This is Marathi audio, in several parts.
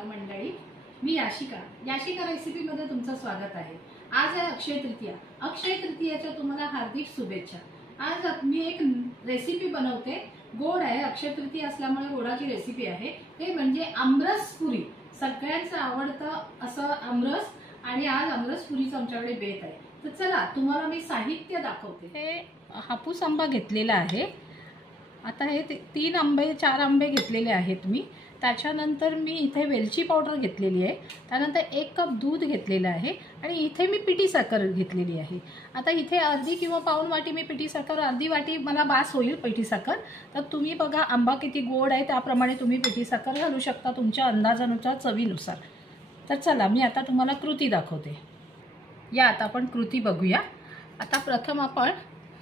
नमस्कार मंडळी, मी याशिका रेसिपीमध्ये तुमचं स्वागत आहे। आज आहे अक्षय तृतीया। अक्षय तृतीयाच्या तुम्हाला हार्दिक शुभेच्छा। आज मी एक रेसिपी बनवते, गोड आहे, अक्षय तृतीया असल्यामुळे गोडाची रेसिपी आहे। ते म्हणजे आमरस पुरी। सगळ्यांचं आवडतं असं आमरस, आणि आज आमरस पुरीचा आमच्याकडे बेत आहे। तर चला तुम्हाला मी साहित्य दाखवते। हे हापूस आंबा घेतलेला आहे। आता हे 3 आंबे 4 आंबे घेतलेले आहेत मी। त्याच्यानंतर मी इथे वेलची पावडर घेतलेली आहे। त्यानंतर 1 कप दूध घेतलेलं आहे, आणि इथे मी पिठी साखर घेतलेली आहे। आता इथे अर्धी किंवा पाऊण वाटी मी पिठी साखर, अर्धी वाटी मला बास होईल पिठी साखर। तर तुम्ही बघा आंबा किती गोड आहे त्याप्रमाणे तुम्ही पिठी साखर घालू शकता तुमच्या अंदाजानुसार, चवीनुसार। तर चला मी आता तुम्हाला कृती दाखवते। या आता आपण कृती बघूया। आता प्रथम आपण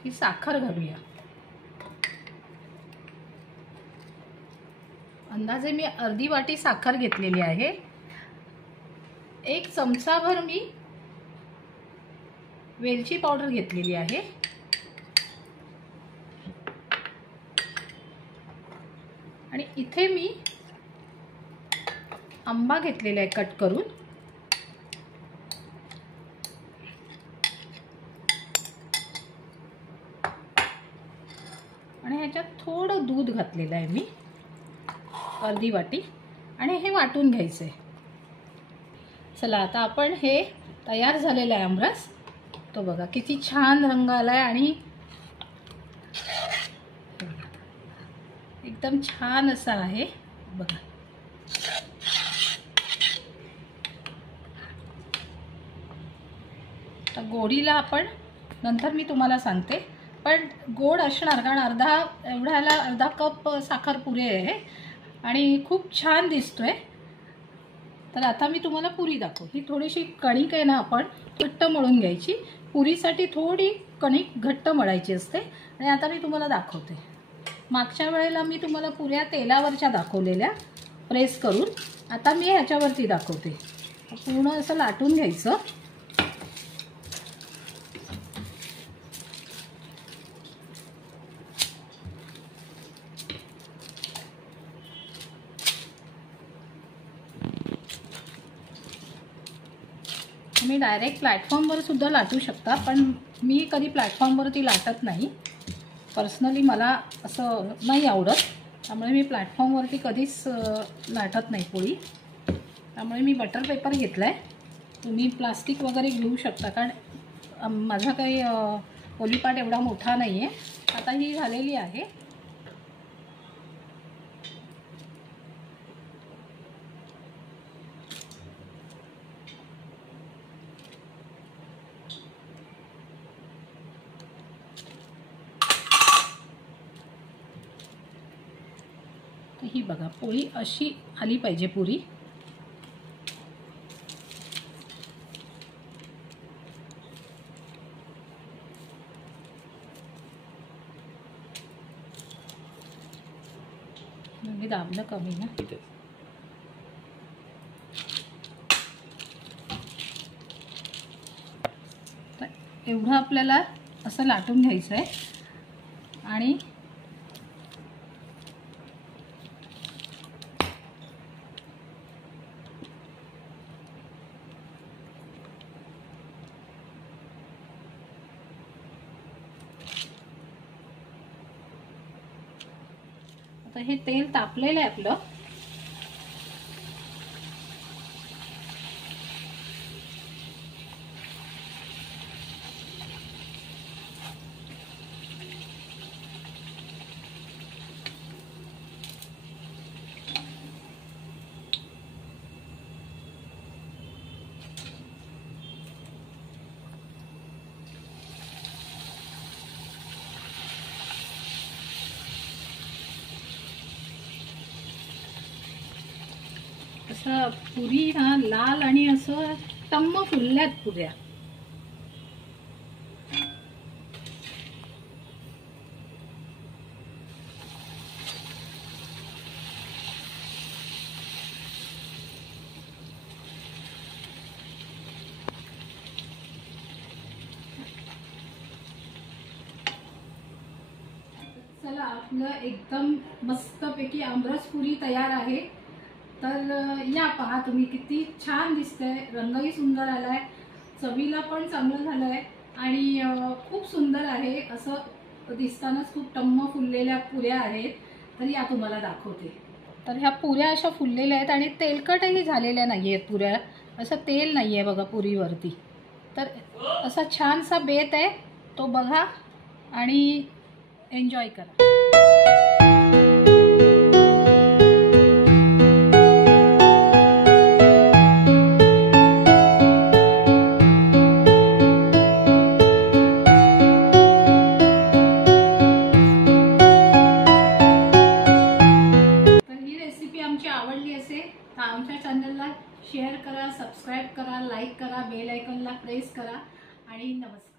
ही साखर घालूया। अंदाजे मी अर्धी वाटी साखर घेतलेली आहे। 1 चमचाभर मी वेलची पावडर घेतलेली आहे, आणि इथे मी आंबा घेतलेला आहे कट करून, आणि ह्याच्यात थोडं दूध घातलेलं आहे मी, अर्धी वाटी, आणि हे वाटून घ्यायचंय। चला आता आपण हे तयार झालेलं आहे आमरस। तो बघा किती छान रंग आलाय, आणि एकदम छान असा आहे बघा। तर गोडीला आपण नंतर मी तुम्हाला सांगते, पण गोड असणार, कारण अर्धा कप साखर पुरे आहे, आणि खूप छान दिसतोय। तर आता मी तुम्हाला पुरी दाखवते। ही थोडीशी कणिक आहे ना, आपण घट्ट मळून घ्यायची। पुरीसाठी थोडी कणिक घट्ट मळायची असते, आणि आता मी तुम्हाला दाखवते। मागच्या वेळेला मी तुम्हाला पुऱ्या तेलावरच्या दाखवलेल्या प्रेस करून, आता मी ह्याच्यावरती दाखवते। पूर्ण असं लाटून घ्यायचं। तुम्ही डायरेक्ट प्लॅटफॉर्मवर सुद्धा लाटू शकता, पण मी कधी प्लॅटफॉर्मवरती लाटत नाही। पर्सनली मला असं नाही आवडत, त्यामुळे मी प्लॅटफॉर्मवरती कधीच लाटत नाही पोळी। त्यामुळे मी बटर पेपर घेतला आहे। तुम्ही प्लास्टिक वगैरे घेऊ शकता, कारण माझा काही पोळीपाट एवढा मोठा नाही आहे। आता ही झालेली आहे। ही बघा पोळी अशी आली पाहिजे पुरी। म्हणजे दाबलं कमी ना। तर एवढं आपल्याला असं लाटून घ्यायचं आहे, आणि आता हे तेल तापलेलं आहे आपलं। असं पुरी ना लाल आणि असं टम्म फुलल्यात पुऱ्या। चला आपलं एकदम मस्तपैकी आमरस पुरी तयार आहे। तर या पहा तुम्ही, किती छान दिसतंय, रंगही सुंदर आलाय, चवीला पण चांगलं झालंय आणि खूप सुंदर आहे. असं दिसतानाच खूप टम्म फुललेल्या पुऱ्या आहेत. तर या तुम्हाला दाखवते. तर ह्या पुऱ्या अशा फुललेल्या आहेत आणि तेलकटही झालेल्या नाही आहेत पुऱ्या. असं तेल नाही आहे बघा पुरीवरती. तर असा छानसा बेत आहे, तो बघा आणि एन्जॉय करा. रेसिपी आमची आवडली असेल तर आमच्या चॅनलला शेअर करा, सबस्क्राईब करा, लाईक करा, बेल आयकॉनला प्रेस करा आणि नमस्कार.